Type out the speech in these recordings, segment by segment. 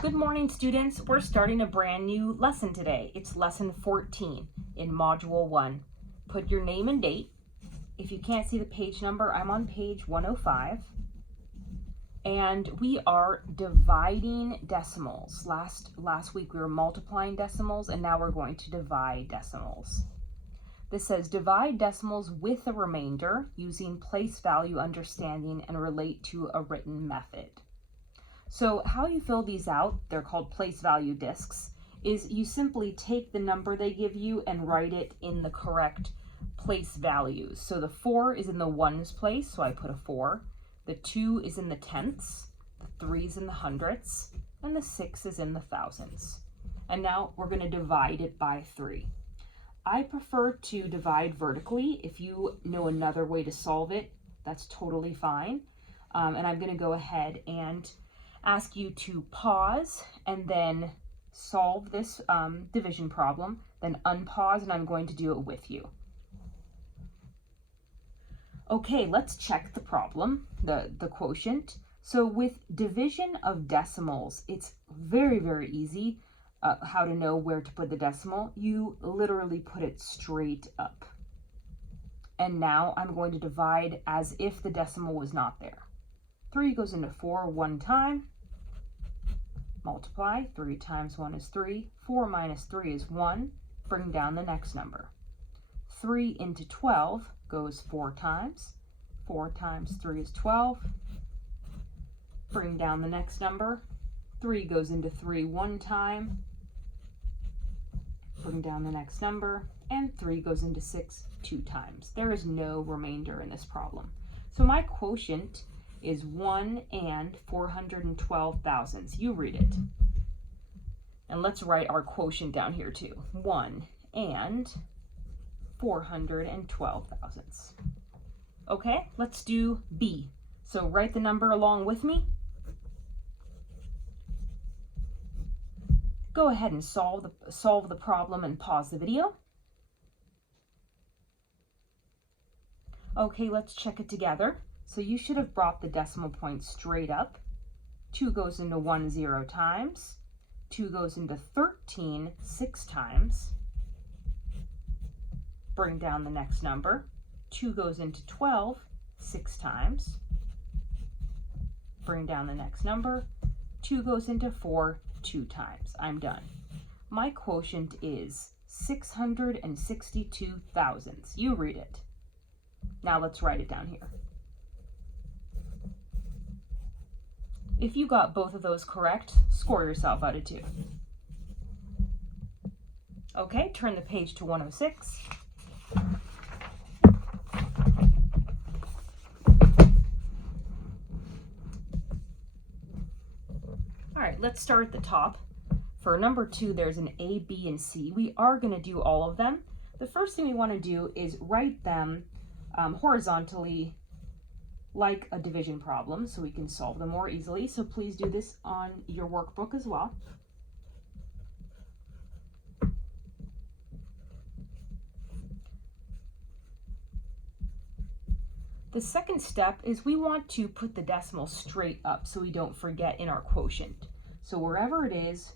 Good morning, students. We're starting a brand new lesson today. It's lesson 14 in module 1. Put your name and date. If you can't see the page number, I'm on page 105. And we are dividing decimals. Last week we were multiplying decimals, and now we're going to divide decimals. This says divide decimals with a remainder using place value understanding and relate to a written method. So how you fill these out, they're called place value discs, is you simply take the number they give you and write it in the correct place values. So the 4 is in the ones place, so I put a 4. The 2 is in the tenths, the 3 is in the hundredths, and the 6 is in the thousands. And now we're going to divide it by 3. I prefer to divide vertically. If you know another way to solve it, that's totally fine. And I'm going to go ahead and ask you to pause and then solve this division problem, then unpause, and I'm going to do it with you. Okay, let's check the problem, the quotient. So with division of decimals, it's very, very easy how to know where to put the decimal. You literally put it straight up. And now I'm going to divide as if the decimal was not there. 3 goes into 4 one time. Multiply. 3 times 1 is 3. 4 minus 3 is 1. Bring down the next number. 3 into 12 goes 4 times. 4 times 3 is 12. Bring down the next number. 3 goes into 3 one time. Bring down the next number. And 3 goes into 6 2 times. There is no remainder in this problem. So my quotient is 1 and 412 thousandths. You read it. And let's write our quotient down here too. 1 and 412 thousandths. Okay, let's do B. So write the number along with me. Go ahead and solve the problem and pause the video. Okay, let's check it together. So you should have brought the decimal point straight up. 2 goes into 1 0 times. 2 goes into 13 6 times. Bring down the next number. 2 goes into 12 6 times. Bring down the next number. 2 goes into 4 2 times. I'm done. My quotient is 662 thousandths. You read it. Now let's write it down here. If you got both of those correct, score yourself out of 2. Okay, turn the page to 106. All right, let's start at the top. For number 2, there's an A, B, and C. We are going to do all of them. The first thing we want to do is write them horizontally like a division problem, so we can solve them more easily. So please do this on your workbook as well. The second step is we want to put the decimal straight up so we don't forget in our quotient. So wherever it is,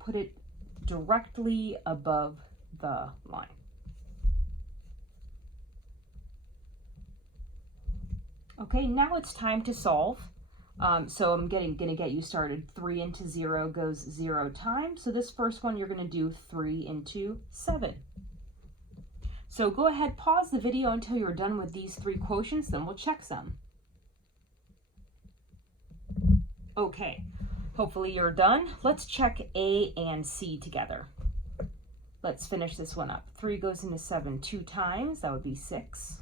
put it directly above the line. Okay, now it's time to solve. So I'm gonna get you started. 3 into 0 goes 0 times. So this first one, you're gonna do 3 into 7. So go ahead, pause the video until you're done with these 3 quotients, then we'll check some. Okay, hopefully you're done. Let's check A and C together. Let's finish this one up. 3 goes into 7 2 times. That would be 6.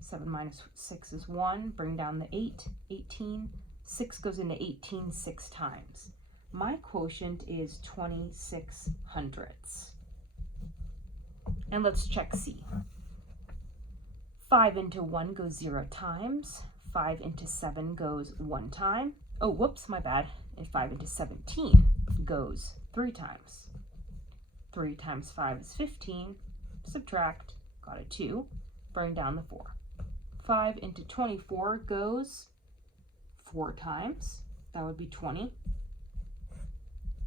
7 minus 6 is 1. Bring down the 8, 18. 6 goes into 18 6 times. My quotient is 26 hundredths. And let's check C. 5 into 1 goes 0 times. 5 into 7 goes 1 time. Oh, whoops, my bad. And 5 into 17 goes 3 times. 3 times 5 is 15. Subtract, got a 2. Bring down the 4. 5 into 24 goes 4 times. That would be 20.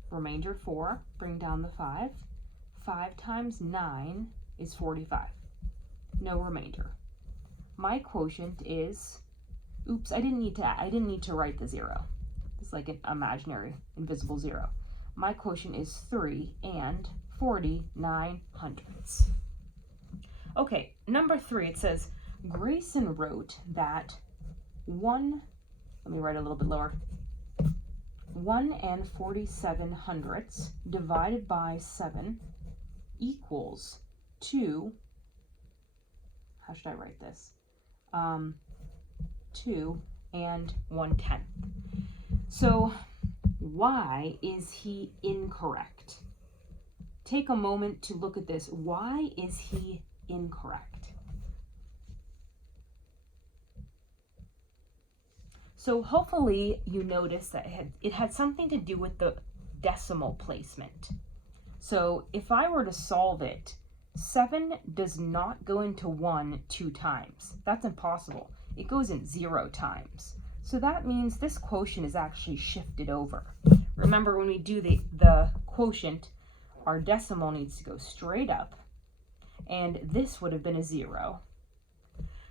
remainder 4, bring down the 5. 5 times 9 is 45. No remainder. My quotient is, oops, I didn't need to write the 0. It's like an imaginary, invisible 0. My quotient is 3 and 49/100ths. Okay, number 3, it says, Grayson wrote that 1, let me write a little bit lower, 1 and 47/100ths divided by 7 equals 2, how should I write this? 2 and 1/10. So why is he incorrect? Take a moment to look at this. Why is he incorrect? So hopefully you notice that it had something to do with the decimal placement. So if I were to solve it, 7 does not go into 1 2 times. That's impossible. It goes in 0 times. So that means this quotient is actually shifted over. Remember, when we do the quotient, our decimal needs to go straight up, and this would have been a 0.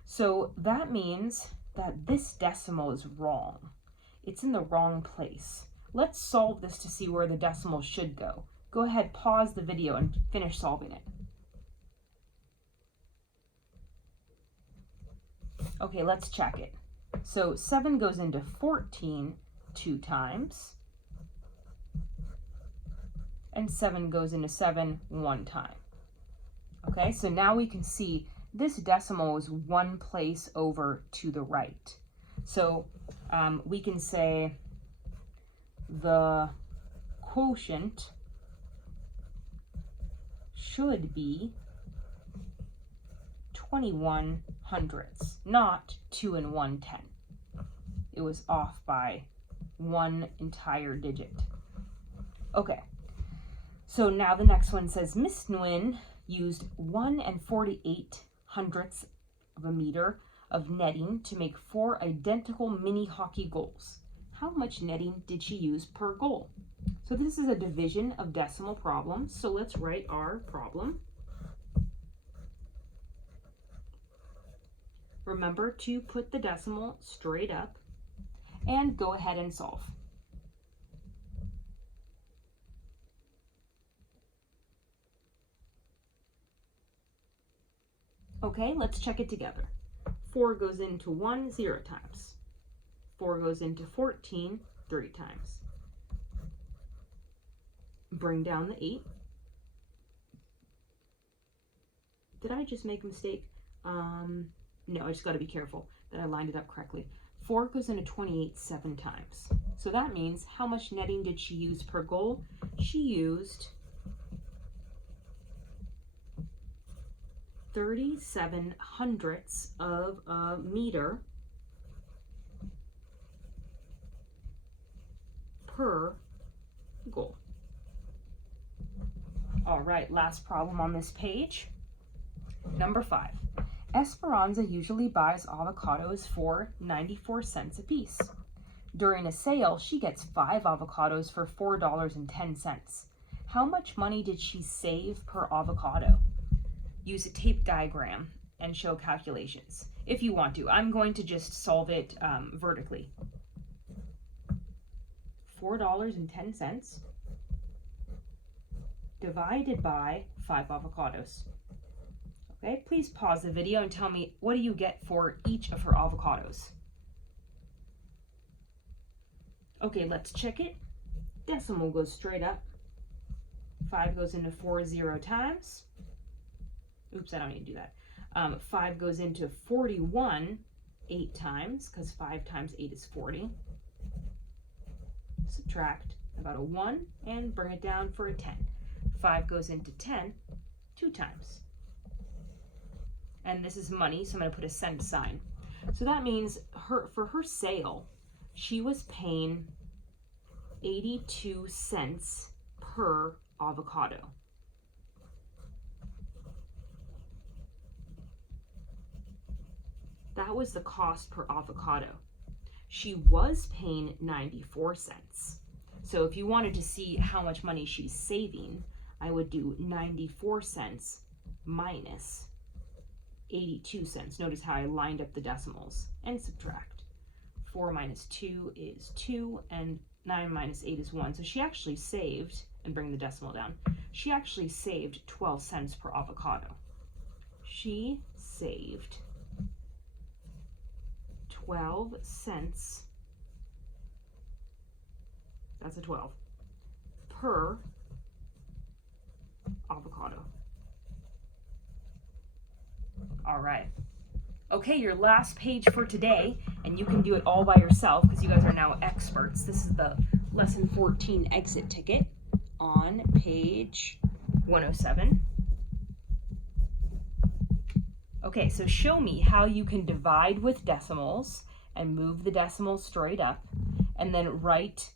So that means that this decimal is wrong. It's in the wrong place. Let's solve this to see where the decimal should go. Go ahead, pause the video and finish solving it. Okay, let's check it. So 7 goes into 14 2 times, and 7 goes into 7 1 time. Okay, so now we can see this decimal is one place over to the right. So we can say the quotient should be 21/100ths, not 2 and 1/10. It was off by 1 entire digit. Okay, so now the next one says Miss Nguyen used 1 and 48/100ths of a meter of netting to make 4 identical mini hockey goals. How much netting did she use per goal? So this is a division of decimal problem. So let's write our problem. Remember to put the decimal straight up and go ahead and solve. Okay, let's check it together. 4 goes into 1 0 times. 4 goes into 14 3 times. Bring down the 8. Did I just make a mistake? No, I just got to be careful that I lined it up correctly. 4 goes into 28 7 times. So that means how much netting did she use per goal? She used 37/100ths of a meter per goal. All right, last problem on this page. Number 5. Esperanza usually buys avocados for 94 cents a piece. During a sale, she gets 5 avocados for $4.10. How much money did she save per avocado? Use a tape diagram and show calculations if you want to. I'm going to just solve it vertically. $4.10 divided by 5 avocados. Okay, please pause the video and tell me, what do you get for each of her avocados? Okay, let's check it. Decimal goes straight up. 5 goes into 4 0 times. Oops, I don't need to do that. 5 goes into 41 8 times, because 5 times 8 is 40. Subtract about a 1 and bring it down for a 10. 5 goes into 10 2 times. And this is money, so I'm going to put a cent sign. So that means for her sale, she was paying 82 cents per avocado. That was the cost per avocado. She was paying 94 cents. So if you wanted to see how much money she's saving, I would do 94 cents minus 82 cents. Notice how I lined up the decimals, and subtract. 4 minus 2 is 2, and 9 minus 8 is 1. So she actually saved, and bring the decimal down, she actually saved 12 cents per avocado. She saved 12 cents, that's a 12, per avocado. All right. Okay, your last page for today, and you can do it all by yourself because you guys are now experts. This is the lesson 14 exit ticket on page 107. Okay, so show me how you can divide with decimals and move the decimals straight up, and then write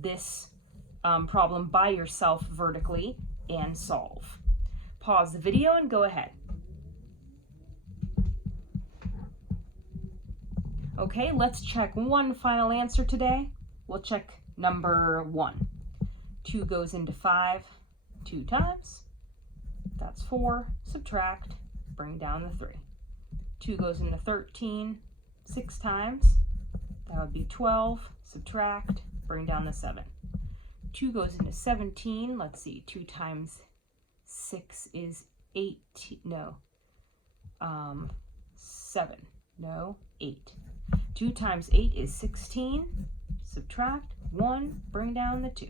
this problem by yourself vertically and solve. Pause the video and go ahead. Okay, let's check one final answer today. We'll check number 1. 2 goes into 5 2 times. That's 4. Subtract. Bring down the 3. 2 goes into 13 6 times. That would be 12. Subtract. Bring down the 7. 2 goes into 17. Let's see. 2 times 6 is 8. No. 7. No. 8. 2 times 8 is 16. Subtract 1, bring down the 2.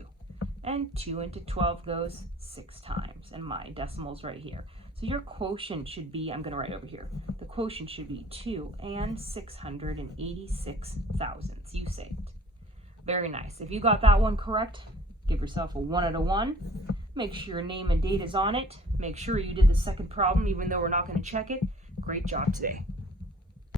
And 2 into 12 goes 6 times. And my decimal's right here. So your quotient should be, I'm going to write over here, the quotient should be 2 and 686 thousandths. You saved. Very nice. If you got that one correct, give yourself a 1 out of 1. Make sure your name and date is on it. Make sure you did the second problem even though we're not going to check it. Great job today.